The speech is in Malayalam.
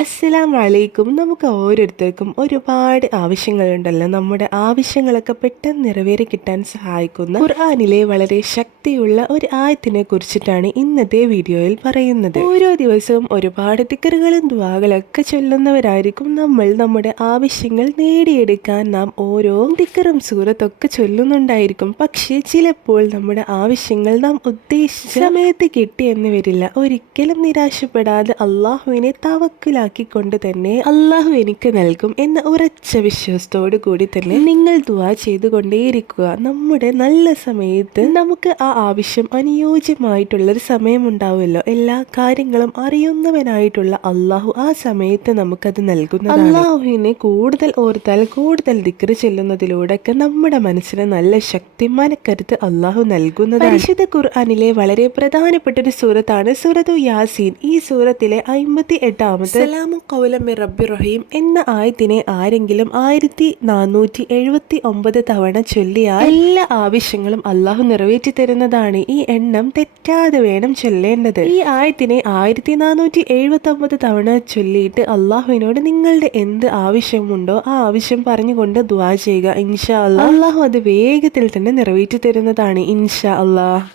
അസ്സലാമു അലൈക്കും. നമുക്ക് ഓരോരുത്തർക്കും ഒരുപാട് ആവശ്യങ്ങളുണ്ടല്ലോ. നമ്മുടെ ആവശ്യങ്ങളൊക്കെ പെട്ടെന്ന് നിറവേറി കിട്ടാൻ സഹായിക്കുന്ന ഖുർആനിലെ വളരെ ശക്തിയുള്ള ഒരു ആയത്തിനെ കുറിച്ചിട്ടാണ് ഇന്നത്തെ വീഡിയോയിൽ പറയുന്നത്. ഓരോ ദിവസവും ഒരുപാട് ദിക്റുകളും ദുആകളൊക്കെ ചൊല്ലുന്നവരായിരിക്കും നമ്മൾ. നമ്മുടെ ആവശ്യങ്ങൾ നേടിയെടുക്കാൻ നാം ഓരോ ദിക്റും സൂറത്തൊക്കെ ചൊല്ലുന്നുണ്ടായിരിക്കും. പക്ഷേ ചിലപ്പോൾ നമ്മുടെ ആവശ്യങ്ങൾ നാം ഉദ്ദേശിച്ച സമയത്ത് കിട്ടിയെന്ന് വരില്ല. ഒരിക്കലും നിരാശപ്പെടാതെ അള്ളാഹുവിനെ തവക്കുലാക്കിക്കൊണ്ട് തന്നെ അള്ളാഹു എനിക്ക് നൽകും എന്ന ഉറച്ച വിശ്വാസത്തോടു കൂടി തന്നെ നിങ്ങൾ ദുആ ചെയ്തുകൊണ്ടേയിരിക്കുക. നമ്മുടെ നല്ല സമയത്ത് നമുക്ക് ആ ആവശ്യം അനുയോജ്യമായിട്ടുള്ളൊരു സമയമുണ്ടാവുമല്ലോ. എല്ലാ കാര്യങ്ങളും അറിയുന്നവനായിട്ടുള്ള അള്ളാഹു ആ സമയത്ത് നമുക്കത് നൽകുന്നതാണ്. അള്ളാഹുവിനെ കൂടുതൽ ഓർത്താൽ കൂടുതൽ ദിക്റ് ചെല്ലുന്നതിലൂടെയൊക്കെ നമ്മുടെ മനസ്സിന് നല്ല ശക്തി മനക്കരുത്ത് അള്ളാഹു നൽകുന്നതാണ്. പരിശുദ്ധ ഖുർആനിലെ വളരെ പ്രധാനപ്പെട്ട ഒരു സൂറത്താണ് സൂറത്തു യാസീൻ. ഈ സൂറത്തിലെ 58-ാമത്തെ സലാമു ഖൗലൻ മിർ റബ്ബിർ റഹീം എന്ന ആയത്തിനെ ആരെങ്കിലും 1479 തവണ ചൊല്ലിയാൽ എല്ലാ ആവശ്യങ്ങളും അള്ളാഹു നിറവേറ്റി തരുന്നതാണ്. ഈ എണ്ണം തെറ്റാതെ വേണം ചൊല്ലേണ്ടത്. ഈ ആയത്തിനെ 1479 തവണ ചൊല്ലിയിട്ട് അള്ളാഹുവിനോട് നിങ്ങളുടെ എന്ത് ആവശ്യമുണ്ടോ ആ ആവശ്യം പറഞ്ഞുകൊണ്ട് ദുആ ചെയ്യുക. ഇൻഷാ അല്ലാഹ് അള്ളാഹു അത് വേഗത്തിൽ തന്നെ നിറവേറ്റി തരുന്നതാണ്. ഇൻഷാ അല്ലാഹ്.